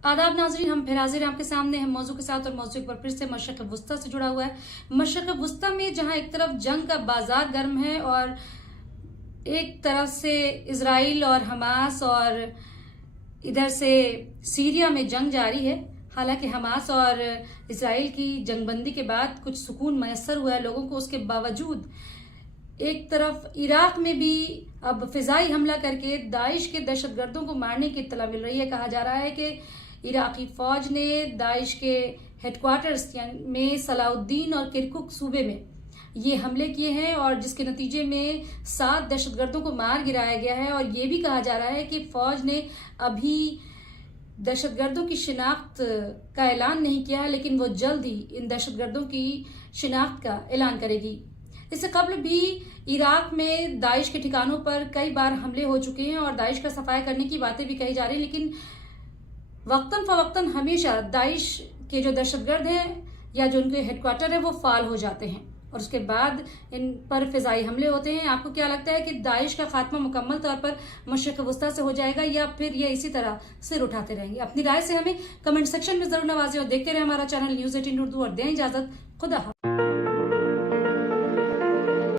आदाब नाज़रीन, हम फिर हाजिर हैं आपके सामने हम मौजू के साथ और मौजू पर फिर से मशरक़ वुस्ता से जुड़ा हुआ है। मशरक़ वुस्ता में जहां एक तरफ जंग का बाजार गर्म है और एक तरफ से इजराइल और हमास और इधर से सीरिया में जंग जारी है। हालांकि हमास और इजराइल की जंगबंदी के बाद कुछ सुकून मैसर हुआ है लोगों को, उसके बावजूद एक तरफ इराक में भी अब फिजाई हमला करके दाइश के दहशतगर्दों को मारने की इत्तला मिल रही है। कहा जा रहा है कि इराकी फौज ने दाइश के हेडक्वार्टर्स में सलाउद्दीन और किरकुक सूबे में ये हमले किए हैं और जिसके नतीजे में 7 दहशतगर्दों को मार गिराया गया है। और ये भी कहा जा रहा है कि फौज ने अभी दहशतगर्दों की शिनाख्त का ऐलान नहीं किया है, लेकिन वो जल्द ही इन दहशतगर्दों की शिनाख्त का ऐलान करेगी। इससे कबल भी इराक में दाइश के ठिकानों पर कई बार हमले हो चुके हैं और दाइश का सफाया करने की बातें भी कही जा रही हैं, लेकिन वक्तन फवक्तन हमेशा दाइश के जो दहशतगर्द हैं या जो उनके हेडक्वार्टर है वो फाल हो जाते हैं और उसके बाद इन पर फिजाई हमले होते हैं। आपको क्या लगता है कि दाइश का खात्मा मुकम्मल तौर पर मशरक़ वुस्ता से हो जाएगा या फिर ये इसी तरह सिर उठाते रहेंगे? अपनी राय से हमें कमेंट सेक्शन में जरूर नवाजें और देखते रहे हमारा चैनल न्यूज़ 18 उर्दू और दें इजाजत। खुदा हाफ़िज़।